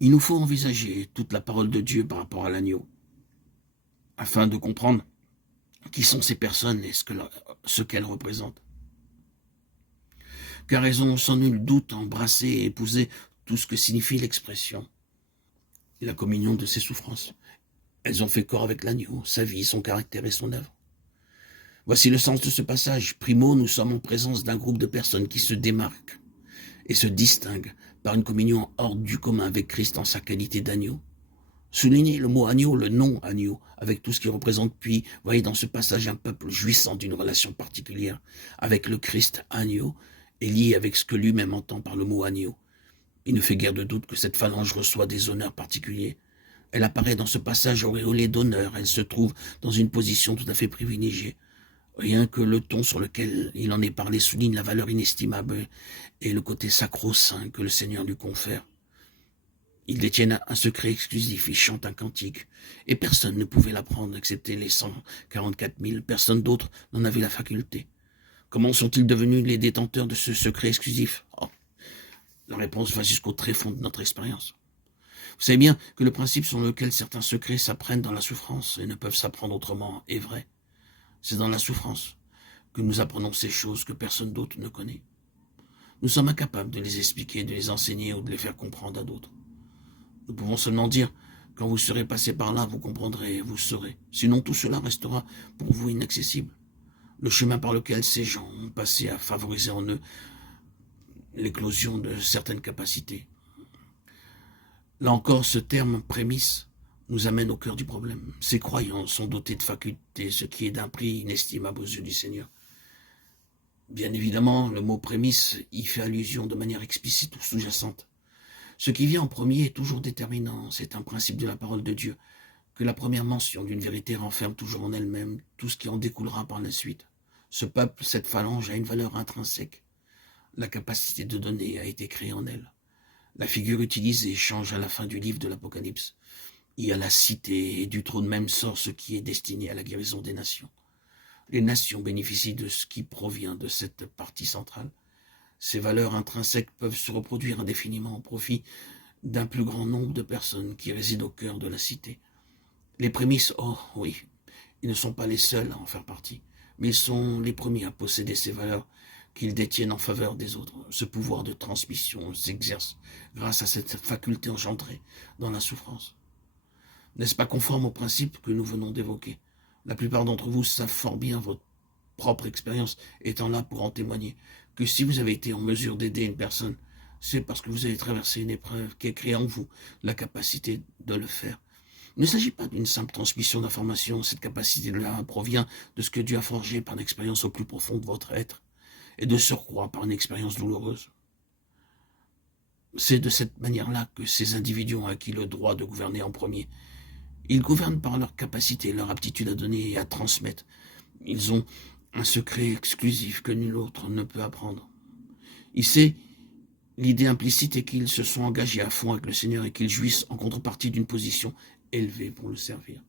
Il nous faut envisager toute la parole de Dieu par rapport à l'agneau, afin de comprendre qui sont ces personnes et ce qu'elles représentent. Car elles ont sans nul doute embrassé et épousé tout ce que signifie l'expression, la communion de ses souffrances. Elles ont fait corps avec l'agneau, sa vie, son caractère et son œuvre. Voici le sens de ce passage. Primo, nous sommes en présence d'un groupe de personnes qui se démarquent et se distinguent par une communion hors du commun avec Christ en sa qualité d'agneau. Soulignez le mot agneau, le nom agneau, avec tout ce qu'il représente, puis voyez dans ce passage un peuple jouissant d'une relation particulière avec le Christ agneau et lié avec ce que lui-même entend par le mot agneau. Il ne fait guère de doute que cette phalange reçoit des honneurs particuliers. Elle apparaît dans ce passage auréolée d'honneur, elle se trouve dans une position tout à fait privilégiée. Rien que le ton sur lequel il en est parlé souligne la valeur inestimable et le côté sacro-saint que le Seigneur lui confère. Ils détiennent un secret exclusif, ils chantent un cantique, et personne ne pouvait l'apprendre excepté les 144 000, personne d'autre n'en avait la faculté. Comment sont-ils devenus les détenteurs de ce secret exclusif? La réponse va jusqu'au tréfonds de notre expérience. Vous savez bien que le principe sur lequel certains secrets s'apprennent dans la souffrance et ne peuvent s'apprendre autrement est vrai. C'est dans la souffrance que nous apprenons ces choses que personne d'autre ne connaît. Nous sommes incapables de les expliquer, de les enseigner ou de les faire comprendre à d'autres. Nous pouvons seulement dire, quand vous serez passé par là, vous comprendrez et vous saurez. Sinon, tout cela restera pour vous inaccessible. Le chemin par lequel ces gens ont passé a favorisé en eux l'éclosion de certaines capacités. Là encore, ce terme prémisse nous amène au cœur du problème. Ces croyants sont dotés de facultés, ce qui est d'un prix inestimable aux yeux du Seigneur. Bien évidemment, le mot prémisse y fait allusion de manière explicite ou sous-jacente. Ce qui vient en premier est toujours déterminant, c'est un principe de la parole de Dieu, que la première mention d'une vérité renferme toujours en elle-même tout ce qui en découlera par la suite. Ce peuple, cette phalange, a une valeur intrinsèque. La capacité de donner a été créée en elle. La figure utilisée change à la fin du livre de l'Apocalypse. Il y a la cité, et du trône même sort ce qui est destiné à la guérison des nations. Les nations bénéficient de ce qui provient de cette partie centrale. Ces valeurs intrinsèques peuvent se reproduire indéfiniment au profit d'un plus grand nombre de personnes qui résident au cœur de la cité. Les prémices, oh oui, ils ne sont pas les seuls à en faire partie, mais ils sont les premiers à posséder ces valeurs qu'ils détiennent en faveur des autres. Ce pouvoir de transmission s'exerce grâce à cette faculté engendrée dans la souffrance. N'est-ce pas conforme au principe que nous venons d'évoquer? La plupart d'entre vous savent fort bien, votre propre expérience étant là pour en témoigner, que si vous avez été en mesure d'aider une personne, c'est parce que vous avez traversé une épreuve qui a créé en vous la capacité de le faire. Il ne s'agit pas d'une simple transmission d'informations, cette capacité-là provient de ce que Dieu a forgé par l'expérience au plus profond de votre être, et de surcroît par une expérience douloureuse. C'est de cette manière-là que ces individus ont acquis le droit de gouverner en premier. Ils gouvernent par leur capacité, leur aptitude à donner et à transmettre. Ils ont un secret exclusif que nul autre ne peut apprendre. Ici, l'idée implicite est qu'ils se sont engagés à fond avec le Seigneur et qu'ils jouissent en contrepartie d'une position élevée pour le servir.